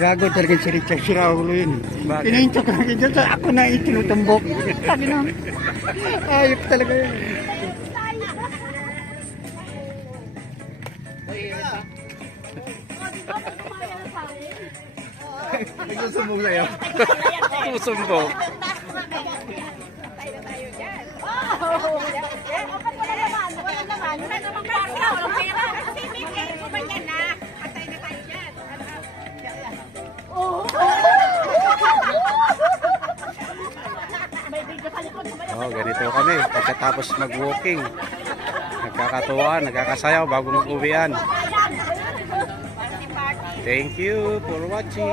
Gago talaga si Richard Siraulo yun. Pininto ko lang dyan. Ako na itinutumbok. Sabi na. Ayop talaga yun. Nagsusumbong sa'yo. Susumbong. Oh, ganito kami pagkatapos mag-walking. Nagkakatuwaan, nagkakasayaw bago mag-uwian. Thank you for watching.